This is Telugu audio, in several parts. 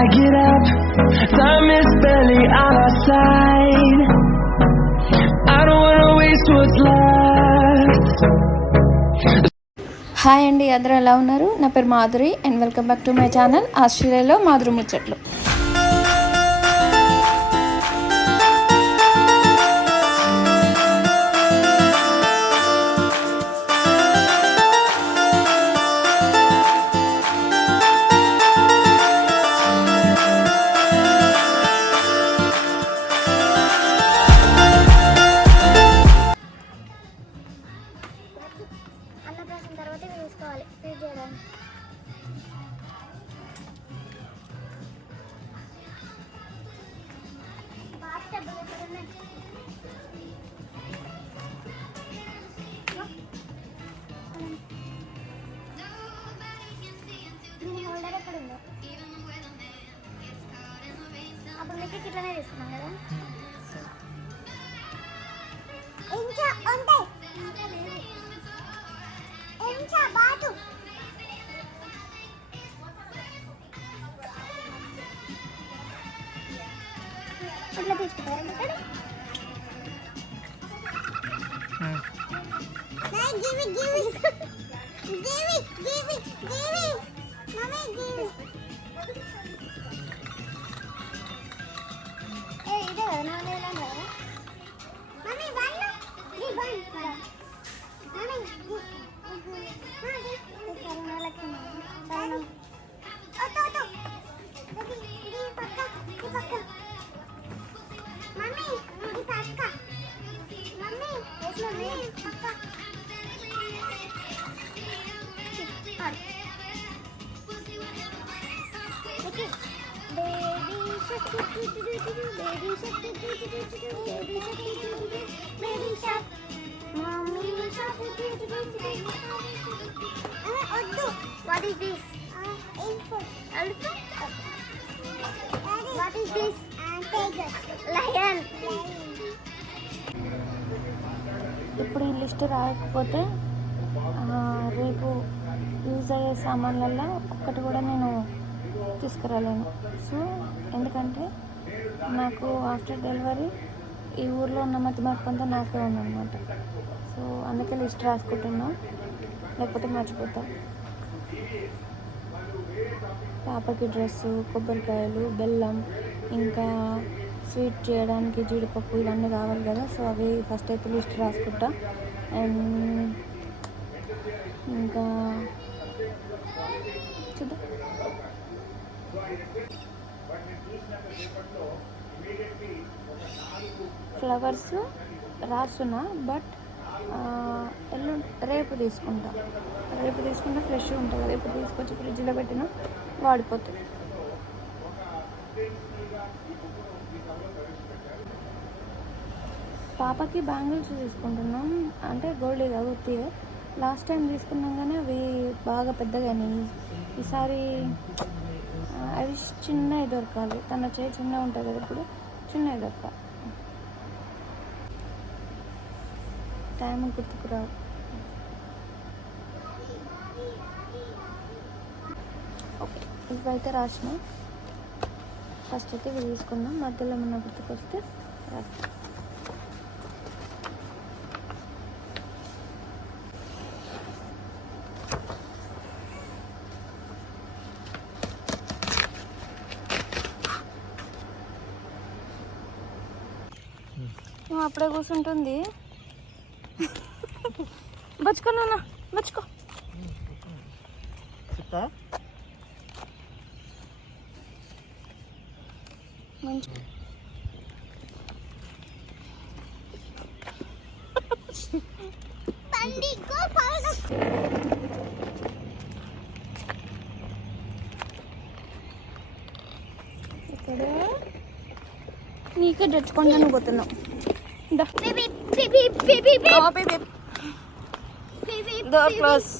I get up. Time is barely on our side. I don't wanna waste what's left. Hi అండి అందరూ ఎలా ఉన్నారు నా పేరు Madhuri and welcome back to my channel ఆస్ట్రేలియాలో మాధురి ముచ్చట్లు మీకు ఇట్లనే తీసుకున్నాం కదా? ఇంకా ఉంటాయి ఎలిఫెంట్ వాట్ ఈస్ దిస్ ఇప్పుడు ఈ లిస్ట్ రాకపోతే రేపు యూజ్ అయ్యే సామాన్లలో ఒక్కటి కూడా నేను తీసుకురాలేను. సో ఎందుకంటే నాకు ఆఫ్టర్ డెలివరీ ఈ ఊర్లో ఉన్న మతి మరపంతా నాకే ఉందన్నమాట. సో అందుకే లిస్ట్ రాసుకుంటున్నాం. లేకపోతే మర్చిపోతాం. పాపకి డ్రెస్సు కొబ్బరికాయలు బెల్లం ఇంకా స్వీట్ చేయడానికి జీడిపప్పు ఇవన్నీ కావాలి కదా. సో అవి ఫస్ట్ అయితే లిస్ట్ రాసుకుంటా. అండ్ ఇంకా చూద్దాం. ఫ్లవర్స్ రాసున్నా బట్ ఎల్లు రేపు తీసుకుంటా. రేపు తీసుకుంటే ఫ్రెష్గా ఉంటుంది రేపు తీసుకొచ్చి ఫ్రిడ్జ్లో పెట్టిన వాడిపోతుంది. పాపకి బ్యాంగిల్స్ తీసుకుంటున్నాం. అంటే గోల్డ్ కాదు ఉత్తిగా లాస్ట్ టైం తీసుకున్నాం కానీ అవి బాగా పెద్దగానే ఈసారి అవి చిన్నవి దొరకాలి. తన చేయి చిన్న ఉంటుంది కదా ఇప్పుడు చిన్నవి దొరకాలి. టైం గుర్తుకురావు. ఓకే ఇవైతే రాసిన ఫస్ట్ అయితే ఇవి తీసుకుందాం. మధ్యలో ఏమన్నా గుర్తుకొస్తే రాస్తాం అప్పుడే కూర్చుంటుంది. బచ్చుకో నాన్న బచ్చుకో చెప్తా మంచి ఇక్కడ నీకే తెచ్చుకొని నువ్వు పోతున్నావు దా. బేబీ బేబీ బేబీ ఆ, baby. Baby Door close.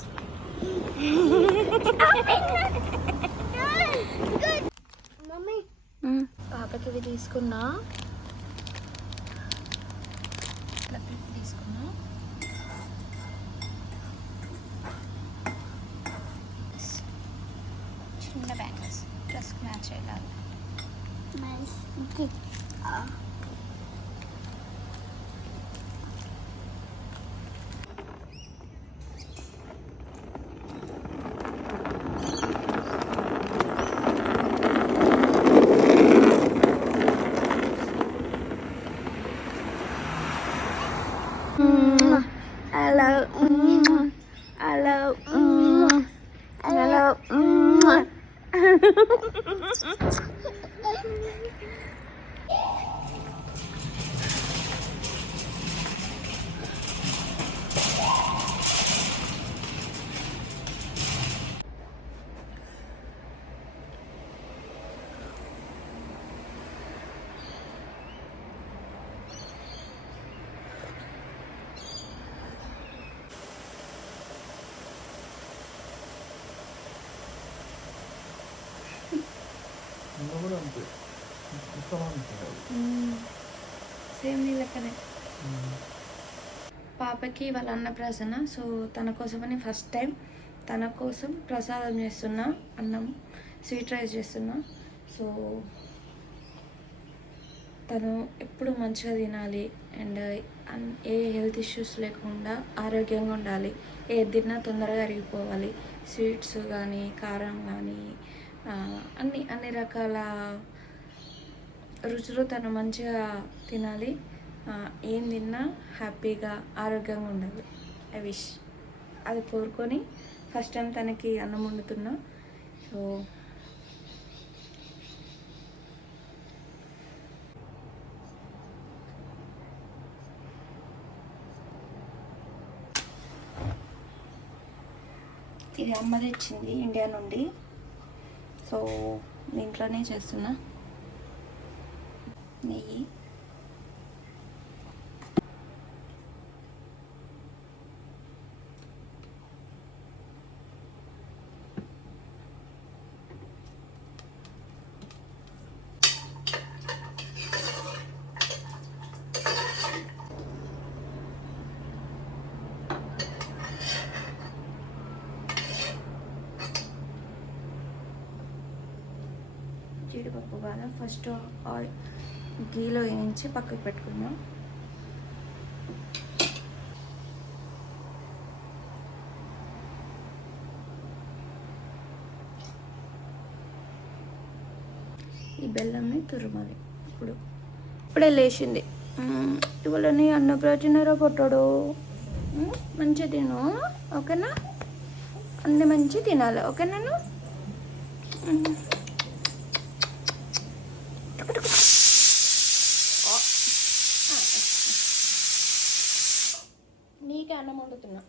Mummy మ్మ్. పాపకి ఇవి తీసుకున్నా ఇట్లా clip తీసుకున్నా చిన్న బ్యాంగిల్స్ డ్రెస్కి మ్యాచ్ అయ్యేలాగా ఓకే Hello. Hello. Hello. నిన్న కూడా అంతే ఉత్తమం సేమ్ నీ లెక్కనే పాపకి వాళ్ళ అన్న ప్రసన్న సో తన కోసమని ఫస్ట్ టైం తన కోసం ప్రసాదం చేస్తున్నా అన్నం స్వీట్ రైస్ చేస్తున్నా. సో తను ఎప్పుడు మంచిగా తినాలి అండ్ ఏ హెల్త్ ఇష్యూస్ లేకుండా ఆరోగ్యంగా ఉండాలి. ఏది తిన్నా తొందరగా అరిగిపోవాలి. స్వీట్స్ కానీ కారం కానీ అన్ని అన్ని రకాల రుచులు తను మంచిగా తినాలి. ఏం తిన్నా హ్యాపీగా ఆరోగ్యంగా ఉండాలి. I wish. అది కోరుకొని ఫస్ట్ టైం తనకి అన్నం వండుతున్నా. సో ఇది అమ్మ తెచ్చింది ఇండియా నుండి. సో దీంట్లోనే చేస్తున్నా. నెయ్యి జీడిపప్పు బాదం ఫస్ట్ ఆయిల్ గీలో వేయించి పక్కకు పెట్టుకుందాం. ఈ బెల్లంని తురుమాలి. ఇప్పుడు ఇప్పుడే లేచింది. ఇవాళని అన్న ప్రయోజనరా పొట్టాడు. మంచిగా తిను ఓకేనా? అన్ని మంచి తినాలి ఓకేనా మ్మ్. నీకే అన్నం వండుతున్నా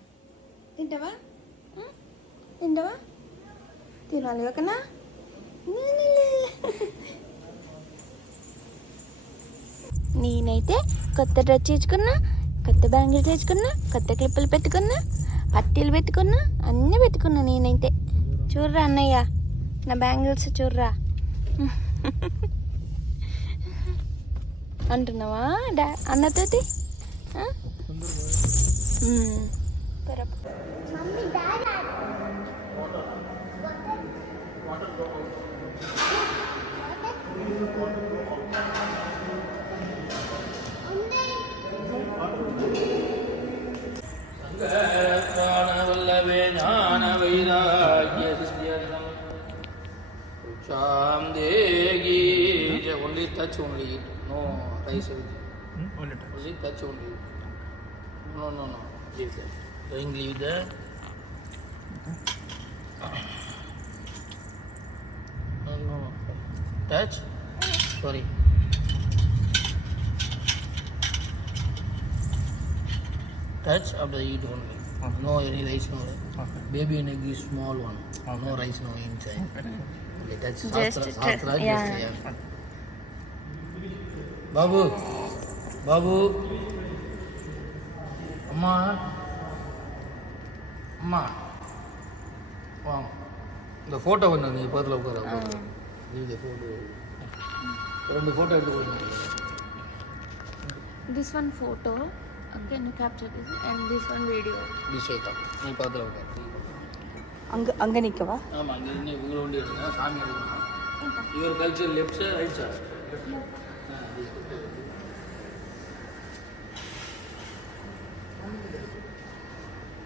తింటావా? తింటావా? తినాలి ఓకేనా? నేనైతే కొత్త డ్రెస్ చేసుకున్నా కొత్త బ్యాంగిల్స్ వేసుకున్నా కొత్త క్లిప్పులు పెట్టుకున్నా పట్టీలు పెట్టుకున్నా అన్నీ పెట్టుకున్నా నేనైతే. చూడరా అన్నయ్య నా బ్యాంగిల్స్ చూడరా. అంటున్నావా డా అన్నతోటి? காண வல்லவே வைராகிய சித்தியர்தம் உச்சாம் தேகி. Only touch only no rice only touch only no no no touch after eat only. No any rice, no. Baby and egg is small one. No rice, no inside. Okay, that's Just Shastra, to Shastra, try- just, yeah. yeah. Babu, Babu, அம்மா அம்மா வா இந்த ஃபோட்டோ ஒன்று நீ பக்கத்தில் உட்கார இந்த ஃபோட்டோ ரெண்டு ஃபோட்டோ எடுத்து கொடுங்க this one photo Can you capture this and this one video? விஷயத்தான் நீ பார்த்து அங்கே அங்கே நிற்கவா ஆமாம் அங்கே இன்னும் இவங்க ஒண்டி இருக்காங்க சாமி எடுக்கணும் இவர் culture left side right side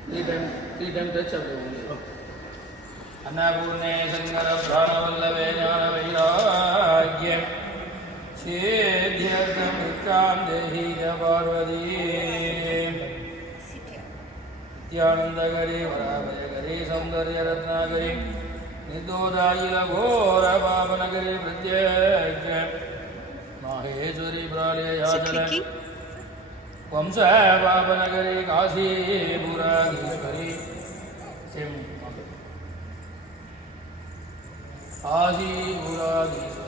three time three time touch அப்படியே அன்னபூர்ணே சங்கர பிராணவல்லவே ஞான வைராக்கியம் சேத்யமித்ராம் தேஹி பார்வதி नित्यानन्दकरे वराभयकरे सौन्दर्यरत्नाकरे निर्दोदायिलघोरपापनकरे प्रत्यक्ष माहेश्वरी प्रालयाचल वंश पापनकरे काशीपुरागीश्वरी काशीपुरागीश्वरी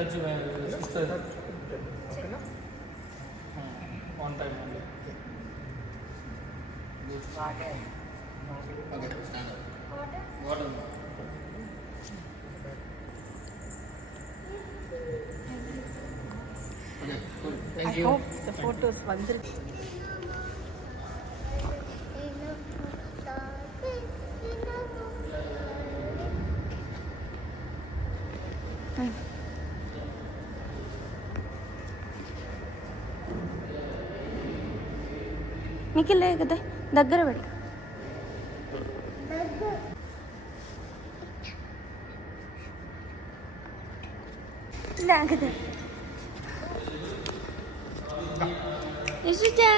ஏதாச்சும் sister one time okay water I hope வந்துருக்கு మీకు లే కదా దగ్గర పెట్టి లాగదా ఇసుచా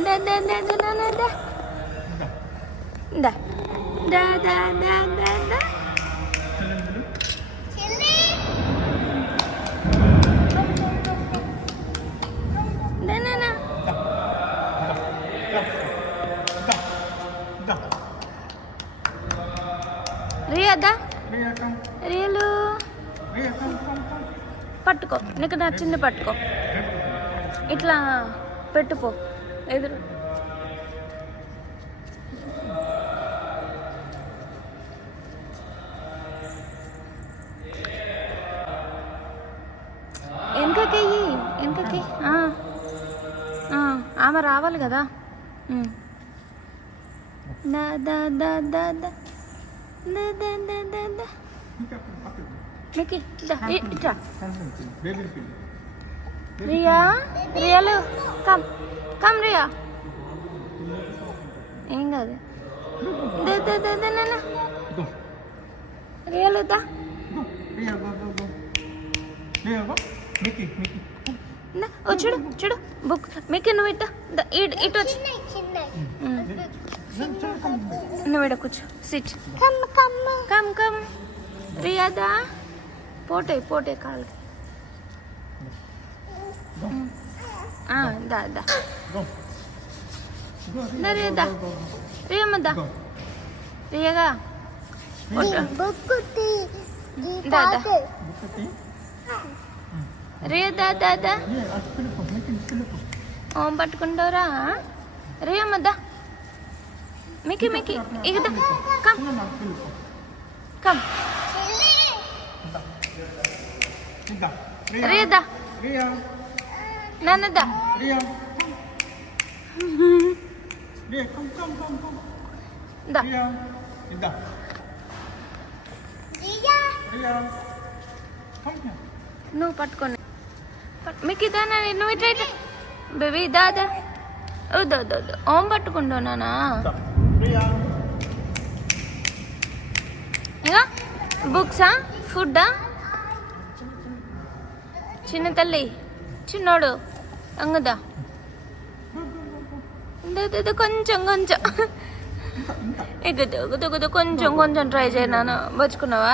da da da da da da da da da da da da da da Riya దా రియలు. పట్టుకో. నీకు నచ్చింది పట్టుకో. ఇట్లా పెట్టుకో. ఎదురు. వెనకకెయ్యి వెనకకి. ఆమె రావాలి కదా. దా దా దా దా దా. రియా రియాలు కమ్ కమ్ రియా ఏం కాదు రియాలు దా చూడు చూడు బుక్ మీకు నువ్వు ఇట్ట ఇటు వచ్చి నువ్వు ఇక్కడ కూర్చో. Sit come come come come రియాదా పోటే పోటే కాళ్ళు. దా దా. దా రియదా రియమ్మ దా. రియగా దాదా రే దాదా ఓం పట్టుకుంటావురా రే అమ్మదా మికి మికి ఇగదా కమ్ కమ్ రేదా నన్నదా నువ్వు పట్టుకోండి మీకు ఇదానా నువ్వు ఇట్లా బేబీ దాదా ఓ ఓం పట్టుకుంటున్నానా ఇంకా బుక్సా? ఫుడ్డా? చిన్న తల్లి చిన్నోడు అంగదా? కొంచెం కొంచెం. ఎగుదు కొంచెం కొంచెం ట్రై చేయ నాన్న. బచ్చుకున్నావా?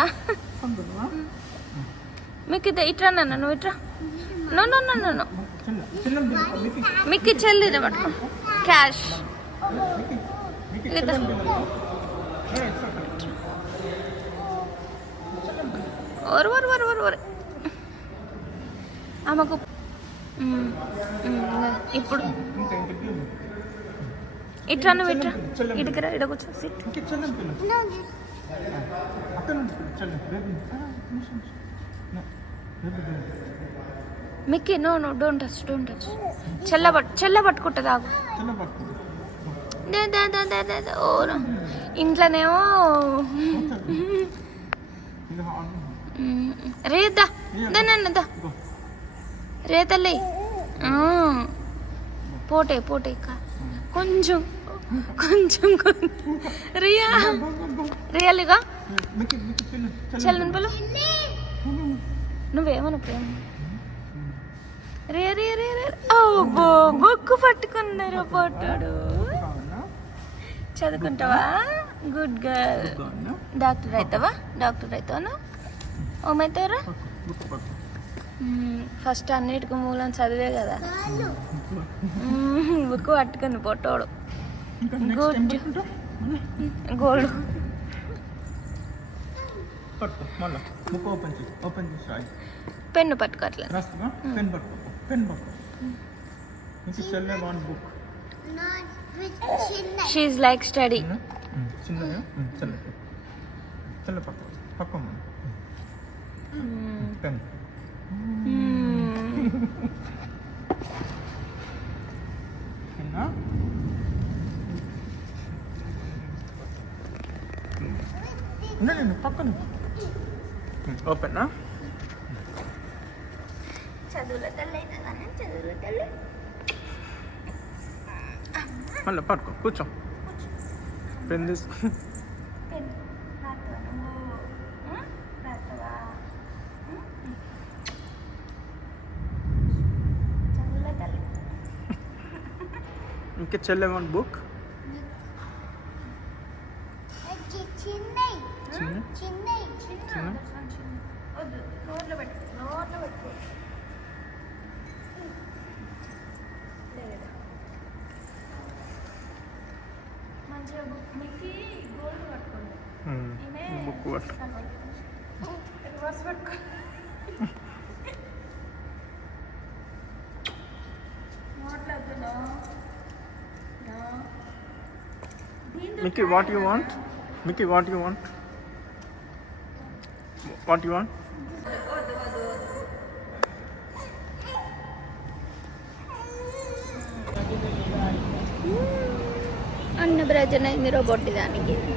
మీకు ఇట్రా నాన్న నువ్వు ఇట్రా no no no no no చిన్న చిన్న మికి మీకు చెల్లిది పట్టుకో. క్యాష్ ஒரு ஒரு ஒரு ஒரு ஒரு ఆమెకు ఇప్పుడు ఇట్లా నువ్వు ఇట్లా ఇటుకరా ఇడ కూర్చో seat Mickey no no don't touch don't touch చెల్ల పట్టు చెల్ల పట్టుకుంటుంది ఇంట్లోనేమో ఇది హాల్ రే నాన్న దా. రే తల్లి. ఆ. పోటే పోటే ఇక. కొంచెం కొంచెం కొంచెం. రియా. రియల్గా మికి మికి పిల్లలు చెల్లని పిలు. నువ్వేమను ప్రేమ? రే రే రే రే ఓ బో బొక్కు పట్టుకున్నారు పోటాడు. చదువుకుంటావా? గుడ్ గర్ల్ డాక్టర్ అవుతావా? డాక్టర్ అవుతావా? పట్టుకో ఫస్ట్ అన్నిటికి మూలం చదివే కదా. బుక్ పట్టుకుంది పొట్టోడు పట్టుకుంటా గోల్డ్ పెన్ను పట్టుకో అట్లా. రాస్తున్నా? పెన్ పట్టుకో. పెన్ పట్టుకో. బుక్ షీఈ్ లైక్ స్టడీ చిన్నగా చెల్ల చెల్ల పట్టుకో పక్కన పెన్ పెన్నా ఉండండి పక్కన ఓపెనా చదువుల తల్లి అవుతుందా చదువుల తల్లి మళ్ళీ పట్టుకో కూర్చో పెన్ తీసుకో ఇంకా చెల్లె వన్ బుక్ మంచిగా బుక్ మీకు గోల్డ్ పట్టుకోండి ఈమె బుక్ పట్టు రివర్స్ పట్టుకో నోట్లో వద్దు no no Mickey, what you want? Mickey, what you want? What you want? అన్న ప్రజన అయింది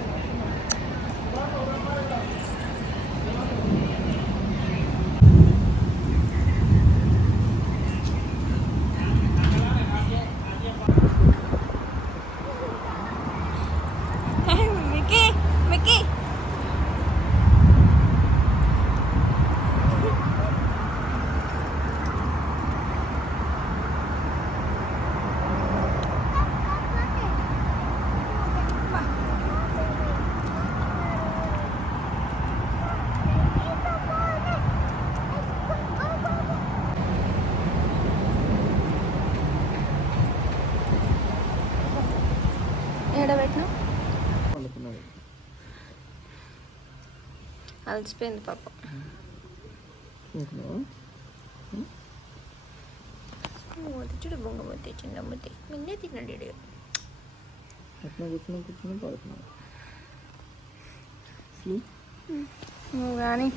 అలసిపోయింది పాపం మూతి చూడు బొంగ మూతి చిన్న మూతి మిన్నే తిన్నాడు అట్లా కూర్చున్నా కూర్చున్నా పడుతున్నాడు నువ్వు కానీ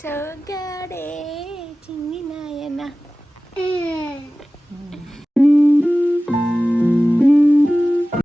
సోగాడే చిన్ని నాయన